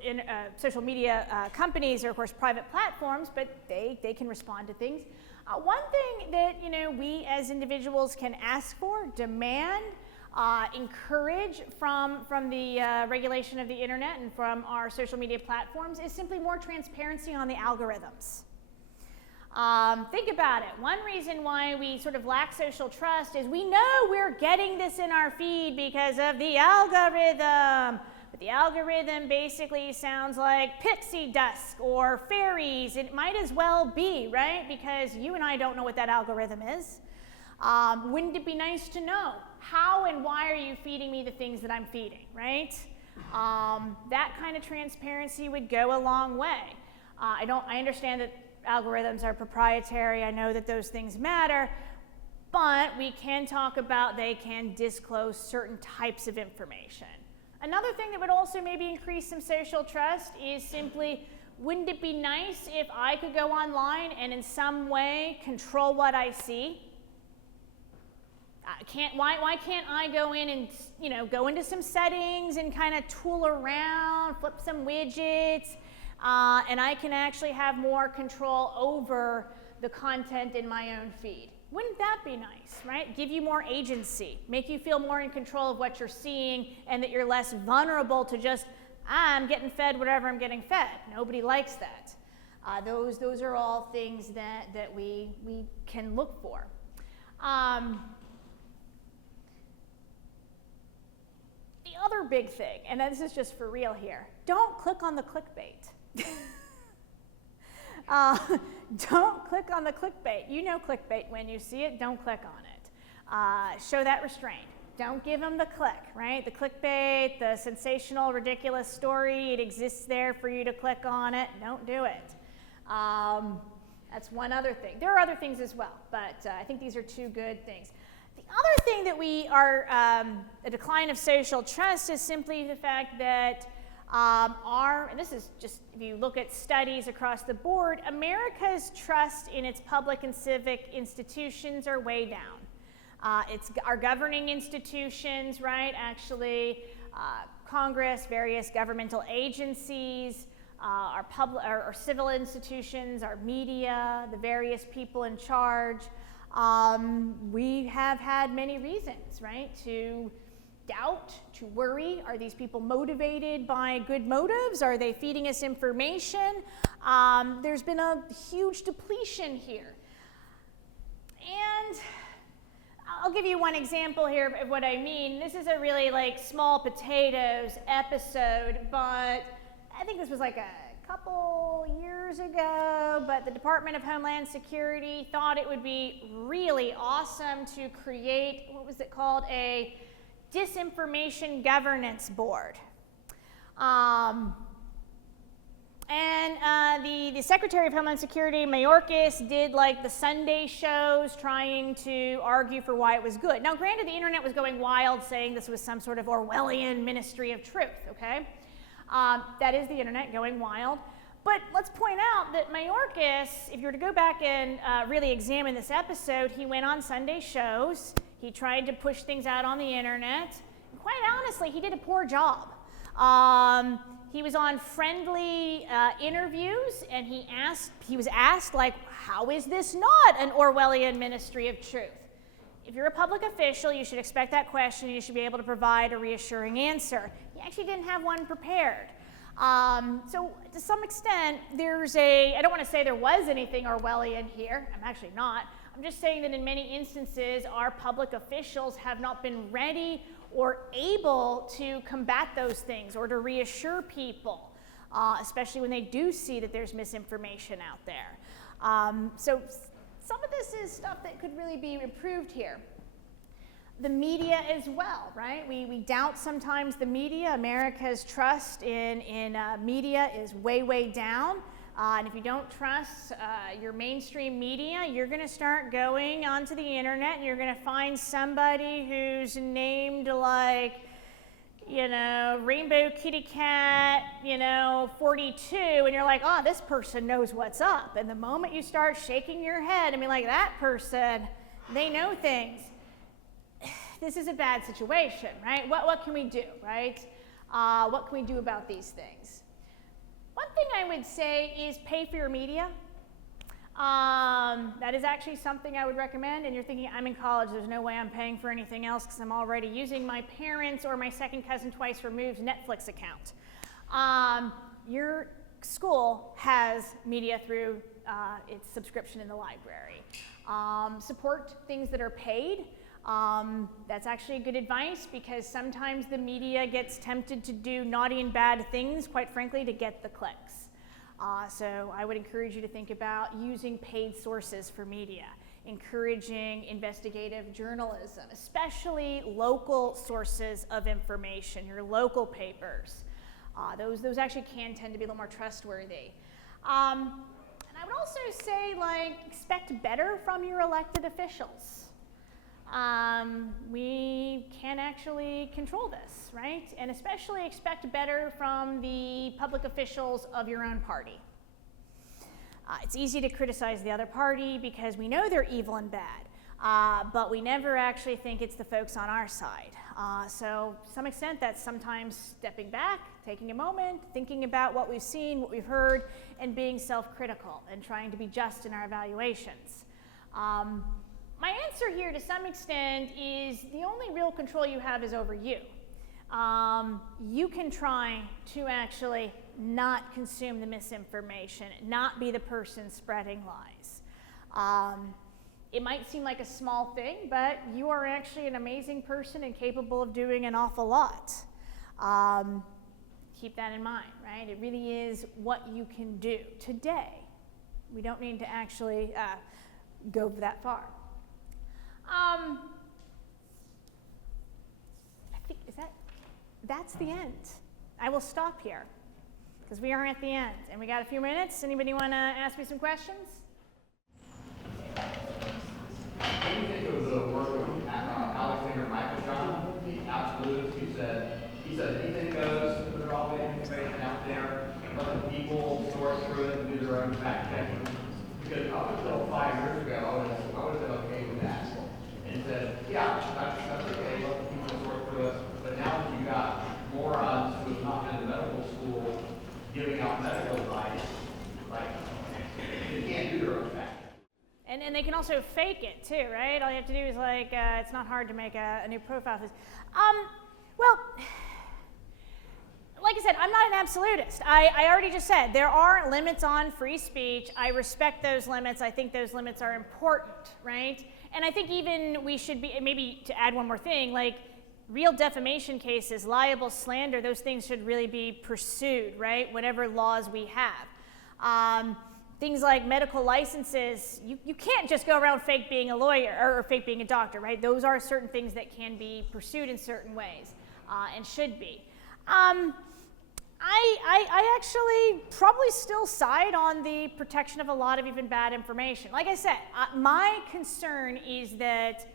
media companies are, of course, private platforms, but they can respond to things. One thing that we as individuals can ask for, demand, encourage from the regulation of the internet and from our social media platforms is simply more transparency on the algorithms. Think about it. One reason why we sort of lack social trust is we know we're getting this in our feed because of the algorithm. But the algorithm basically sounds like pixie dust or fairies. It might as well be, right? Because you and I don't know what that algorithm is. Wouldn't it be nice to know how and why are you feeding me the things that I'm feeding, right? That kind of transparency would go a long way. I understand that algorithms are proprietary. I know that those things matter, but we can talk about they can disclose certain types of information. Another thing that would also maybe increase some social trust is simply, wouldn't it be nice if I could go online and in some way control what I see? Why can't I go in and go into some settings and kind of tool around, flip some widgets, and I can actually have more control over the content in my own feed? Wouldn't that be nice, right? Give you more agency, make you feel more in control of what you're seeing and that you're less vulnerable to just, I'm getting fed whatever I'm getting fed. Nobody likes that. Those are all things that we can look for. other big thing, and this is just for real here, don't click on the clickbait. Don't click on the clickbait. You know clickbait when you see it, don't click on it. Show that restraint. Don't give them the click, right? The clickbait, the sensational, ridiculous story, it exists there for you to click on it. Don't do it. That's one other thing. There are other things as well, but I think these are two good things. The other thing that we are, a decline of social trust is simply the fact that and this is just, if you look at studies across the board, America's trust in its public and civic institutions are way down. It's our governing institutions, right? Actually, Congress, various governmental agencies, our civil institutions, our media, the various people in charge. We have had many reasons, right, to doubt, to worry. Are these people motivated by good motives? Are they feeding us information? There's been a huge depletion here. And I'll give you one example here of what I mean. This is a really like small potatoes episode, but I think this was like a couple years ago, but the Department of Homeland Security thought it would be really awesome to create, what was it called, a disinformation governance board. The Secretary of Homeland Security, Mayorkas, did like the Sunday shows trying to argue for why it was good. Now, granted, the internet was going wild saying this was some sort of Orwellian ministry of truth, okay? That is the internet going wild. But let's point out that Mayorkas, if you were to go back and really examine this episode, he went on Sunday shows, he tried to push things out on the internet, and quite honestly, he did a poor job. He was on friendly interviews, and he was asked, like, how is this not an Orwellian ministry of truth? If you're a public official, you should expect that question, and you should be able to provide a reassuring answer. He actually didn't have one prepared. So to some extent, I don't want to say there was anything Orwellian here. I'm actually not. I'm just saying that in many instances, our public officials have not been ready or able to combat those things or to reassure people, especially when they do see that there's misinformation out there. So some of this is stuff that could really be improved here. The media as well, right? We doubt sometimes the media. America's trust in media is way, way down. And if you don't trust your mainstream media, you're going to start going onto the internet and you're going to find somebody who's named like, Rainbow Kitty Cat, 42, and you're like, oh, this person knows what's up. And the moment you start shaking your head and be like, that person, they know things. This is a bad situation, right? What can we do, right? What can we do about these things? One thing I would say is pay for your media. That is actually something I would recommend, and you're thinking, I'm in college, there's no way I'm paying for anything else because I'm already using my parents' or my second cousin twice removed Netflix account. Your school has media through its subscription in the library. Support things that are paid. That's actually good advice because sometimes the media gets tempted to do naughty and bad things, quite frankly, to get the clicks. So I would encourage you to think about using paid sources for media, encouraging investigative journalism, especially local sources of information, your local papers. Those actually can tend to be a little more trustworthy. And I would also say, expect better from your elected officials. We can actually control this, right? And especially expect better from the public officials of your own party. It's easy to criticize the other party because we know they're evil and bad, but we never actually think it's the folks on our side. So to some extent, that's sometimes stepping back, taking a moment, thinking about what we've seen, what we've heard, and being self-critical and trying to be just in our evaluations. My answer here, to some extent, is the only real control you have is over you. You can try to actually not consume the misinformation, not be the person spreading lies. It might seem like a small thing, but you are actually an amazing person and capable of doing an awful lot. Keep that in mind, right? It really is what you can do today. We don't need to actually go that far. I think that's the end. I will stop here because we are at the end and we got a few minutes. Anybody want to ask me some questions? What do you think of the work of Alexander Michaeljohn, the absolutist, who said anything goes, put all the information out there, let the people sort through it and do their own fact checking? Because up until 5 years ago, I would have been okay with that and said, yeah, that's okay, let the people sort through it. But now that you've got morons who have not been to medical school giving out medical advice, like, they can't do their own fact. And they can also fake it too, right? All you have to do is it's not hard to make a new profile. Well, like I said, I'm not an absolutist. I already just said there are limits on free speech. I respect those limits. I think those limits are important, right? And I think even we should be, maybe to add one more thing, like real defamation cases, libel, slander, those things should really be pursued, right? Whatever laws we have. Things like medical licenses, you can't just go around fake being a lawyer or fake being a doctor, right? Those are certain things that can be pursued in certain ways and should be. I actually probably still side on the protection of a lot of even bad information. Like I said, my concern is that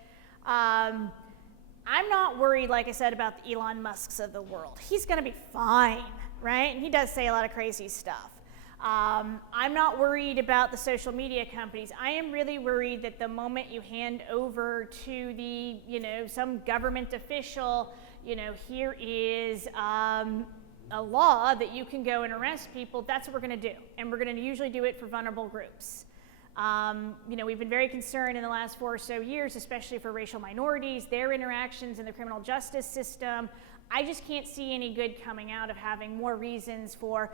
I'm not worried, like I said, about the Elon Musks of the world. He's going to be fine, right? And he does say a lot of crazy stuff. I'm not worried about the social media companies. I am really worried that the moment you hand over to the, some government official, here is a law that you can go and arrest people, that's what we're going to do. And we're going to usually do it for vulnerable groups. We've been very concerned in the last 4 or so years, especially for racial minorities, their interactions in the criminal justice system. I just can't see any good coming out of having more reasons for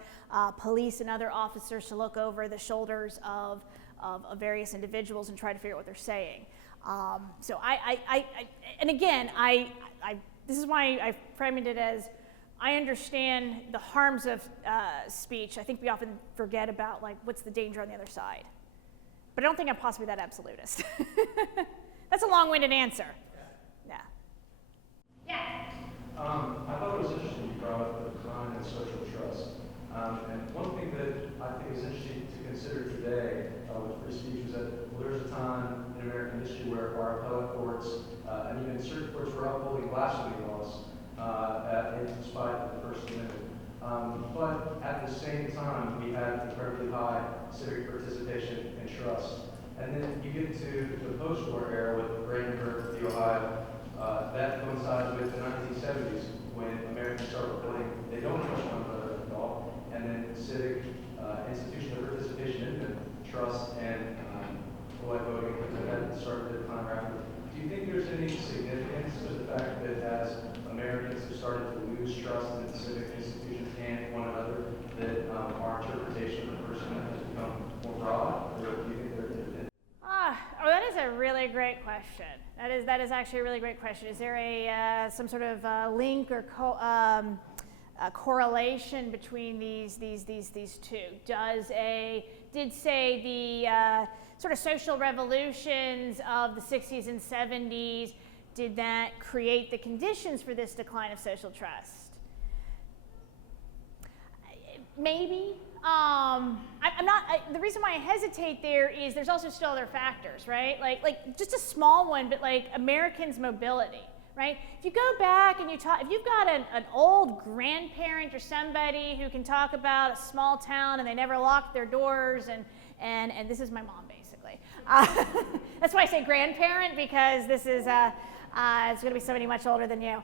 police and other officers to look over the shoulders of various individuals and try to figure out what they're saying. And again, this is why I framed it as I understand the harms of speech. I think we often forget about what's the danger on the other side. But I don't think I'm possibly that absolutist. That's a long-winded answer. Yeah. Yeah. I thought it was interesting you brought up the decline in social trust. And one thing that I think is interesting to consider today with free speech is that there's a time in American history where our appellate courts and even certain courts were upholding blasphemy laws in spite of the First Amendment. But at the same time, we had incredibly high civic participation and trust. And then you get to the post-war era with Brandenburg, the Ohio. That coincides with the 1970s when Americans started reporting they don't trust one another at all, and then civic institutional participation in them, trust and white voting had started to decline rapidly. Do you think there's any significance to the fact that as Americans have started to lose trust in civic institutions and one another, that our interpretation of the First Amendment has become more broad, or do you think they're independent? That is a really great question. That is actually a really great question. Is there some sort of link or correlation between these two? Did say the sort of social revolutions of the 60s and 70s, did that create the conditions for this decline of social trust? Maybe. The reason why I hesitate there is there's also still other factors, right? Like just a small one, but like Americans' mobility, right? If you go back and if you've got an old grandparent or somebody who can talk about a small town and they never locked their doors, and this is my mom basically. That's why I say grandparent, because this is it's going to be somebody much older than you.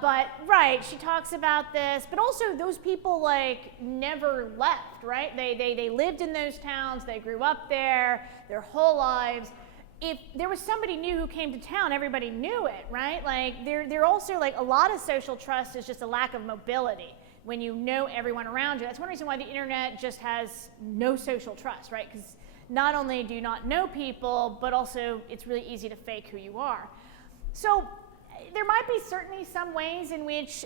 But right, she talks about this, but also those people never left, right? They lived in those towns, they grew up there their whole lives. If there was somebody new who came to town, everybody knew it, right? They're also a lot of social trust is just a lack of mobility when you know everyone around you. That's one reason why the internet just has no social trust, right? Because not only do you not know people, but also it's really easy to fake who you are. So there might be certainly some ways in which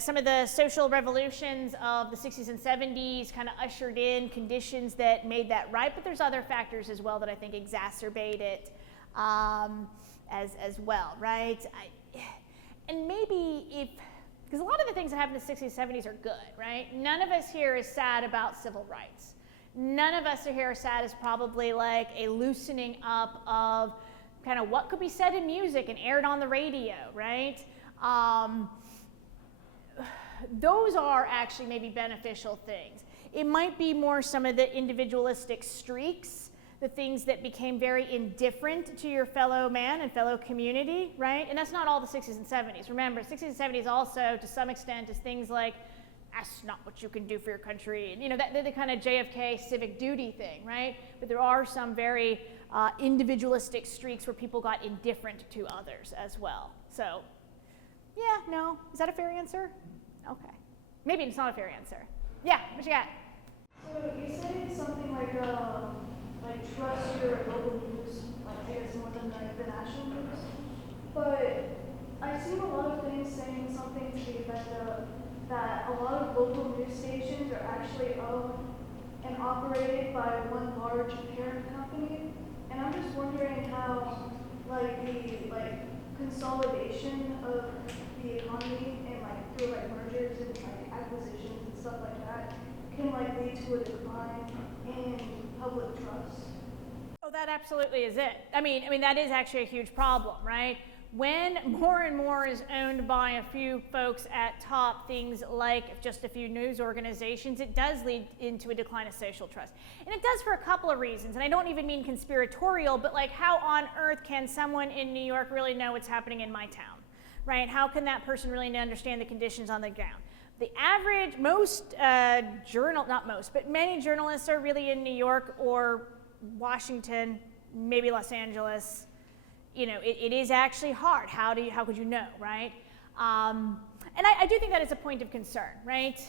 some of the social revolutions of the 60s and 70s kind of ushered in conditions that made that right, but there's other factors as well that I think exacerbate it as well, right? And maybe because a lot of the things that happened in the 60s and 70s are good, right? None of us here is sad about civil rights. None of us here are sad as probably like a loosening up of kind of what could be said in music and aired on the radio, right? Those are actually maybe beneficial things. It might be more some of the individualistic streaks, the things that became very indifferent to your fellow man and fellow community, right? And that's not all the 60s and 70s. Remember, 60s and 70s also, to some extent, is things like, that's not what you can do for your country. And, you know, they're the kind of JFK civic duty thing, right? But there are some very individualistic streaks where people got indifferent to others as well. So, yeah, no. Is that a fair answer? Okay. Maybe it's not a fair answer. Yeah, what you got? So you said something like trust your local news, like I guess more than like the national news. But I've seen a lot of things saying something to the effect of that a lot of local news stations are actually owned and operated by one large parent company. And I'm just wondering how the consolidation of the economy and through mergers and acquisitions and stuff like that can lead to a decline in public trust. Oh, that absolutely is it. I mean that is actually a huge problem, right? When more and more is owned by a few folks at top, things like just a few news organizations, it does lead into a decline of social trust. And it does for a couple of reasons, and I don't even mean conspiratorial, but how on earth can someone in New York really know what's happening in my town, right? How can that person really understand the conditions on the ground? The average, many journalists are really in New York or Washington, maybe Los Angeles. You know, it is actually hard. How could you know, right? And I do think that is a point of concern, right?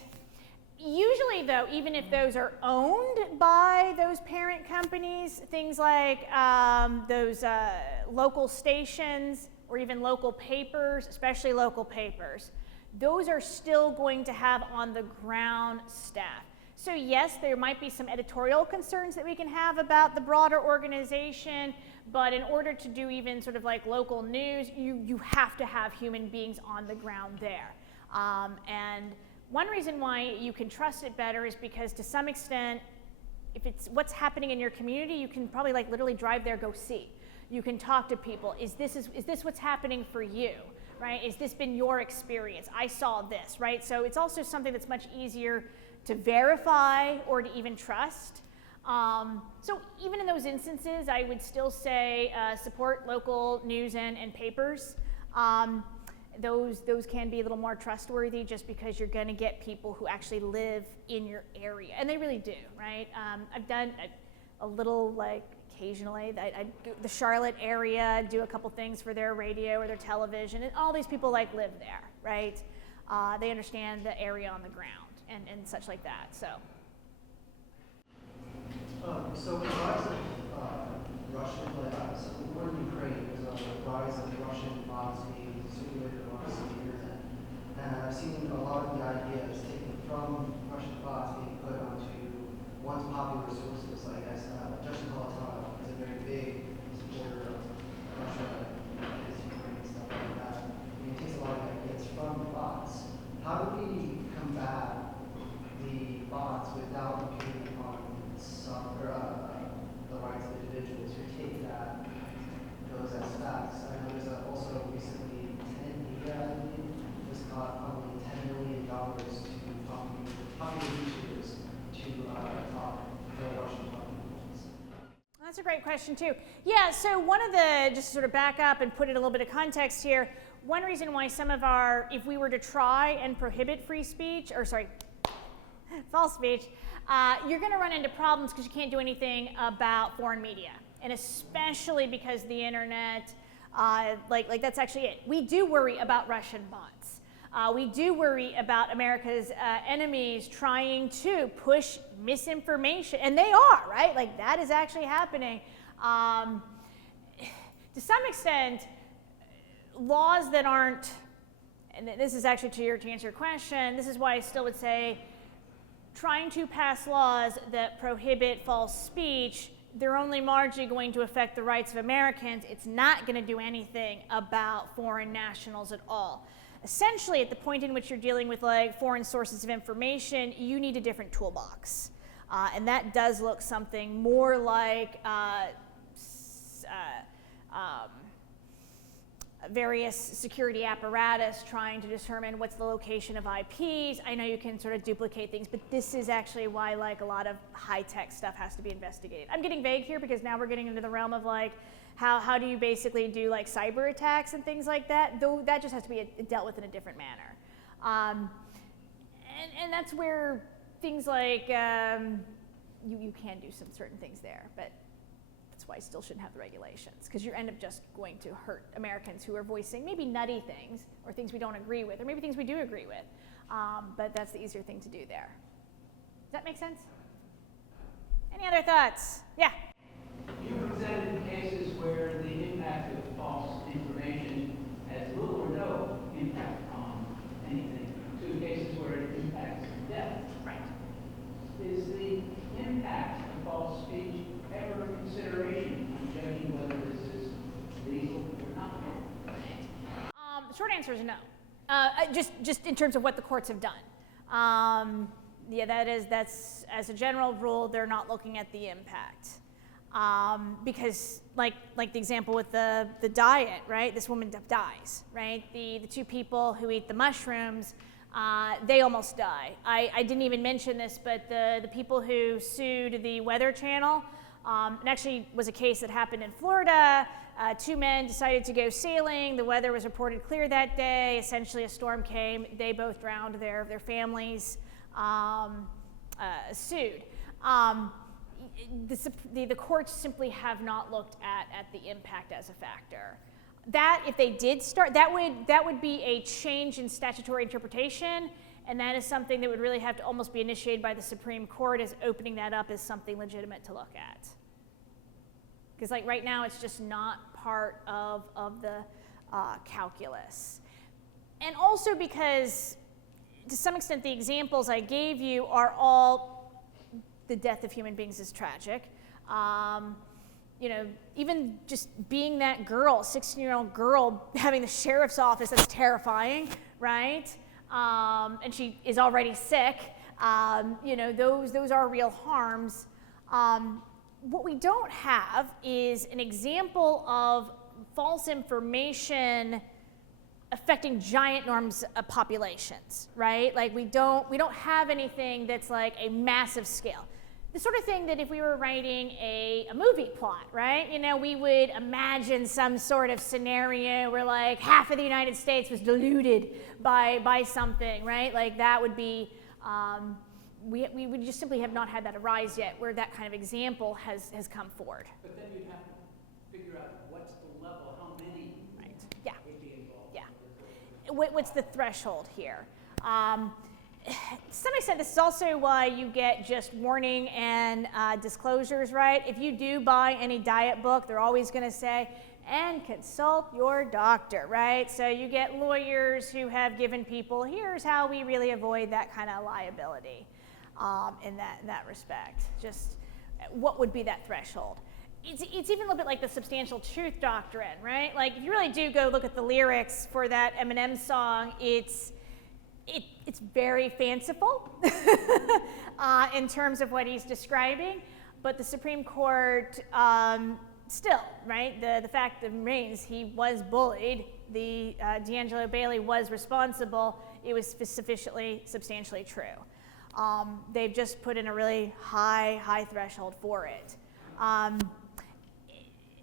Usually, though, even if those are owned by those parent companies, things like those local stations or even local papers, especially local papers, those are still going to have on the ground staff. So yes, there might be some editorial concerns that we can have about the broader organization, but in order to do even sort of local news, you have to have human beings on the ground there. And one reason why you can trust it better is because to some extent, if it's what's happening in your community, you can probably literally drive there, go see. You can talk to people. Is this what's happening for you? Right? Has this been your experience? I saw this, right? So it's also something that's much easier to verify or to even trust. So even in those instances, I would still say support local news and papers. Those can be a little more trustworthy just because you're going to get people who actually live in your area, and they really do, right? I've done a little occasionally, I do the Charlotte area, do a couple things for their radio or their television, and all these people live there, right? They understand the area on the ground and such like that, so. So the rise of Russian, the war in Ukraine is the rise of Russian bots being circulated amongst the internet. And I've seen a lot of the ideas taken from Russian bots being put onto once popular sources, like Justin Napolitano is a very big supporter of Russia, his Ukraine and stuff like that. And he takes a lot of ideas from the bots. How do we combat the bots without impeding upon the rights of individuals who take those as facts? I know there's also recently 10 media, I believe, was caught probably $10 million to popular YouTubers to talk pro-Russian politics. That's a great question too. Yeah, so one of the, just to sort of back up and put it a little bit of context here, one reason why some of our, if we were to try and prohibit free speech, or sorry, false speech, you're going to run into problems because you can't do anything about foreign media, and especially because the internet, that's actually it. We do worry about Russian bots. We do worry about America's enemies trying to push misinformation, and they are, right? That is actually happening. To some extent, laws that aren't, and this is actually to answer your question, this is why I still would say trying to pass laws that prohibit false speech, they're only marginally going to affect the rights of Americans. It's not going to do anything about foreign nationals at all. Essentially, at the point in which you're dealing with like foreign sources of information, you need a different toolbox. And that does look something more like various security apparatus trying to determine what's the location of IPs. I know you can sort of duplicate things, but this is actually why like a lot of high-tech stuff has to be investigated. I'm getting vague here because now we're getting into the realm of like how do you basically do like cyber attacks and things like that, though that just has to be dealt with in a different manner. And that's where things like, you can do some certain things there, but that's why I still shouldn't have the regulations, because you end up just going to hurt Americans who are voicing maybe nutty things or things we don't agree with, or maybe things we do agree with, but that's the easier thing to do there. Does that make sense? Any other thoughts? Yeah? You presented cases where the impact of false information has little or no impact on anything, to cases where it impacts death. Right. Is the impact of false speech ever a consideration in judging whether this is legal or not? The short answer is no. Just in terms of what the courts have done. Yeah, that's as a general rule, they're not looking at the impact. Because like the example with the diet, right? This woman dies, right? The two people who eat the mushrooms, they almost die. I didn't even mention this, but the people who sued the Weather Channel, it actually was a case that happened in Florida. Two men decided to go sailing. The weather was reported clear that day. Essentially, a storm came. They both drowned. Their families sued. The courts simply have not looked at the impact as a factor. That, if they did start, that would be a change in statutory interpretation, and that is something that would really have to almost be initiated by the Supreme Court, as opening that up as something legitimate to look at. Because like right now, it's just not part of the calculus. And also because, to some extent, the examples I gave you are all, the death of human beings is tragic. You know, even just being that girl, 16-year-old girl, having the sheriff's office, that's terrifying, right? And she is already sick. You know, those are real harms. What we don't have is an example of false information affecting giant norms of populations, right? Like we don't have anything that's like a massive scale. The sort of thing that if we were writing a movie plot, right? You know, we would imagine some sort of scenario where like half of the United States was diluted by something, right? Like that would be, we would just simply have not had that arise yet, where that kind of example has come forward. But then you'd have to figure out what's the level, how many Yeah. would be involved. Yeah. What's the threshold here? To some extent, this is also why you get just warning and disclosures, right? If you do buy any diet book, they're always going to say, and consult your doctor, right? So you get lawyers who have given people, here's how we really avoid that kind of liability in that respect. Just what would be that threshold? It's even a little bit like the substantial truth doctrine, right? Like if you really do go look at the lyrics for that Eminem song, it's very fanciful in terms of what he's describing, but the Supreme Court still, right? The fact remains he was bullied. The D'Angelo Bailey was responsible. It was sufficiently substantially true. They've just put in a really high threshold for it.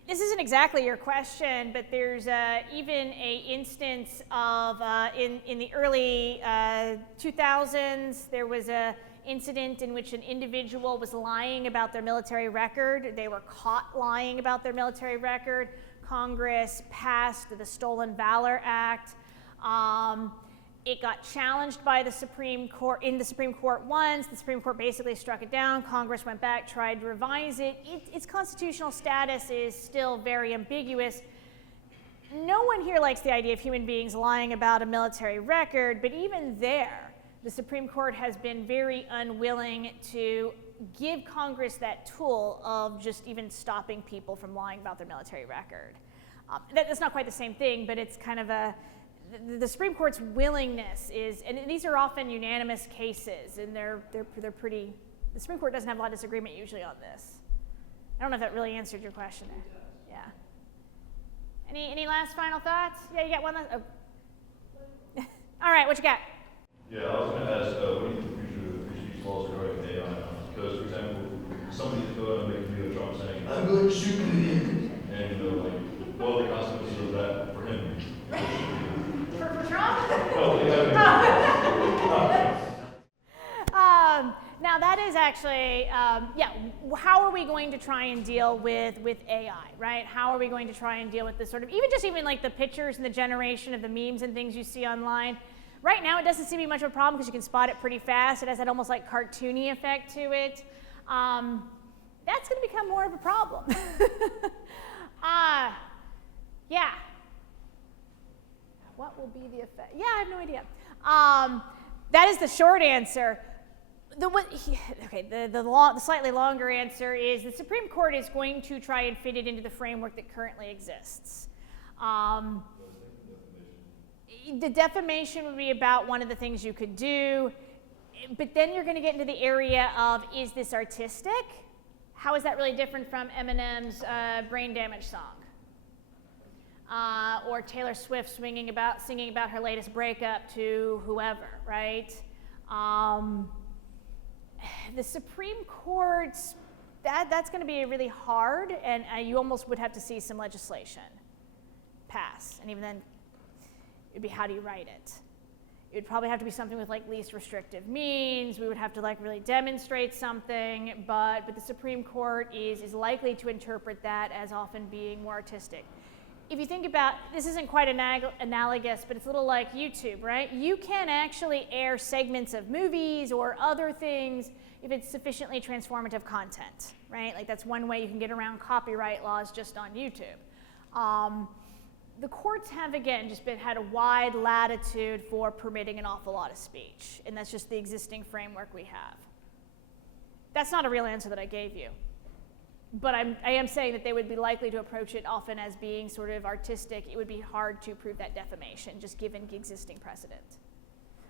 This isn't exactly your question, but there's even an instance of, in the early 2000s, there was an incident in which an individual was lying about their military record. They were caught lying about their military record. Congress passed the Stolen Valor Act. It got challenged by the Supreme Court, in the Supreme Court once. The Supreme Court basically struck it down. Congress went back, tried to revise it. Its constitutional status is still very ambiguous. no one here likes the idea of human beings lying about a military record, but even there, the Supreme Court has been very unwilling to give Congress that tool of just even stopping people from lying about their military record. That's not quite the same thing, but it's kind of the Supreme Court's willingness is, and these are often unanimous cases, and they're pretty, the Supreme Court doesn't have a lot of disagreement usually on this. I don't know if that really answered your question there. Yeah. Any last final thoughts? Yeah, you got one last, oh. All right, what you got? Yeah, I was going to ask, what do you think the future of the free speech laws regarding AI? Because, for example, somebody could go and make a video of Trump saying, I'm going to shoot you, and what are the consequences of that for him? For Trump? Well, now that is actually, how are we going to try and deal with AI, right? How are we going to try and deal with this sort of, even like the pictures and the generation of the memes and things you see online? Right now it doesn't seem to be much of a problem because you can spot it pretty fast. It has that almost like cartoony effect to it. That's going to become more of a problem. Yeah. What will be the effect? Yeah, I have no idea. That is the short answer. The slightly longer answer is the Supreme Court is going to try and fit it into the framework that currently exists. The defamation would be about one of the things you could do, but then you're going to get into the area of, is this artistic? How is that really different from Eminem's brain damage song? Or Taylor Swift singing about her latest breakup to whoever, right? The Supreme Court's, that's going to be really hard, and you almost would have to see some legislation pass, and even then, it'd be how do you write it? It would probably have to be something with like least restrictive means. We would have to like really demonstrate something, but the Supreme Court is likely to interpret that as often being more artistic. If you think about, this isn't quite analogous, but it's a little like YouTube, right? You can actually air segments of movies or other things if it's sufficiently transformative content, right? Like that's one way you can get around copyright laws just on YouTube. The courts have, again, just had a wide latitude for permitting an awful lot of speech, and that's just the existing framework we have. That's not a real answer that I gave you. But I am saying that they would be likely to approach it often as being sort of artistic. It would be hard to prove that defamation, just given existing precedent.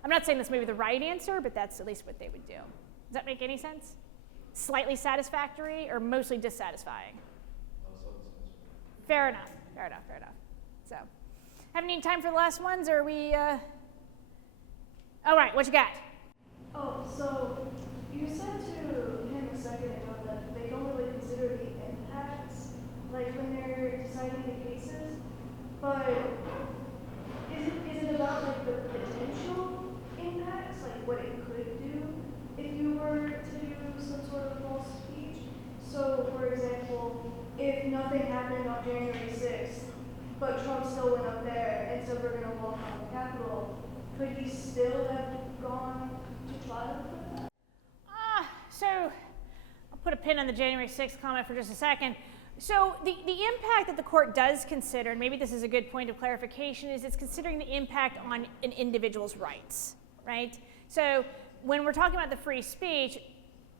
I'm not saying this may be the right answer, but that's at least what they would do. Does that make any sense? Slightly satisfactory or mostly dissatisfying? Fair enough, fair enough, fair enough. So, have any time for the last ones, or are we, all right, what you got? Oh, so you said to him a second ago that they don't really consider the impacts, like when they're deciding the cases, but is it about like the potential impacts, like what it could do if you were to do some sort of false speech? So, for example, if nothing happened on January 6th, but Trump still went up there and said we're going to walk on the Capitol, could he still have gone to trial for that? So I'll put a pin on the January 6th comment for just a second. So the impact that the court does consider, and maybe this is a good point of clarification, is it's considering the impact on an individual's rights, right? So when we're talking about the free speech,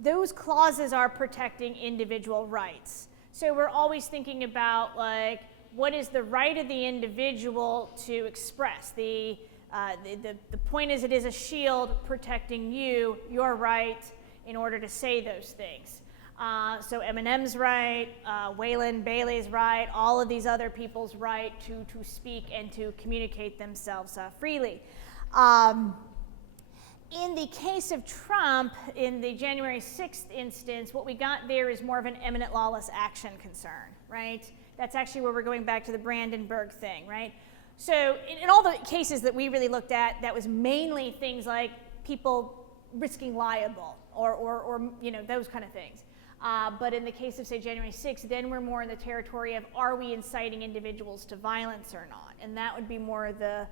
those clauses are protecting individual rights. So we're always thinking about like, what is the right of the individual to express? The point is it is a shield protecting you, your right, in order to say those things. So Eminem's right, Waylon Bailey's right, all of these other people's right to speak and to communicate themselves freely. In the case of Trump, in the January 6th instance, what we got there is more of an imminent lawless action concern, right? That's actually where we're going back to the Brandenburg thing, right? So in all the cases that we really looked at, that was mainly things like people risking libel or you know, those kind of things. But in the case of, say, January 6th, then we're more in the territory of, are we inciting individuals to violence or not? And that would be more the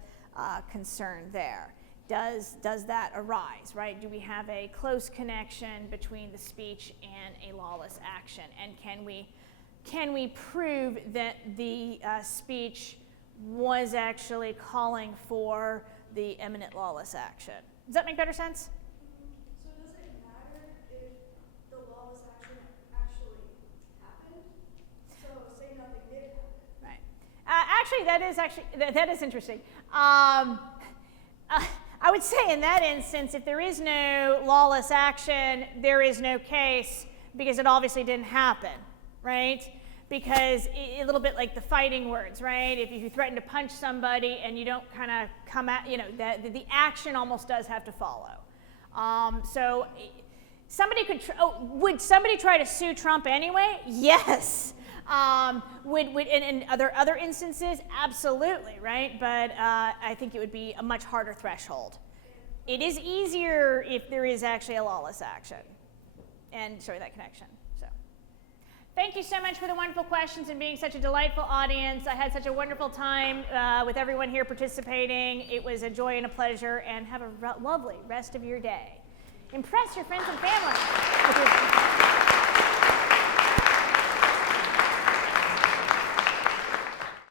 concern there. Does that arise, right? Do we have a close connection between the speech and a lawless action? And can we prove that the speech was actually calling for the eminent lawless action. Does that make better sense? So does it matter if the lawless action actually happened? So say nothing did happen. Right. That is interesting. I would say in that instance, if there is no lawless action, there is no case because it obviously didn't happen, right? Because a little bit like the fighting words, right? If you threaten to punch somebody and you don't kind of come at, the action almost does have to follow. So somebody could, would somebody try to sue Trump anyway? Yes. In other instances, absolutely, right? But I think it would be a much harder threshold. It is easier if there is actually a lawless action. And sorry, that connection. So, thank you so much for the wonderful questions and being such a delightful audience. I had such a wonderful time with everyone here participating. It was a joy and a pleasure, and have a lovely rest of your day. Impress your friends and family with your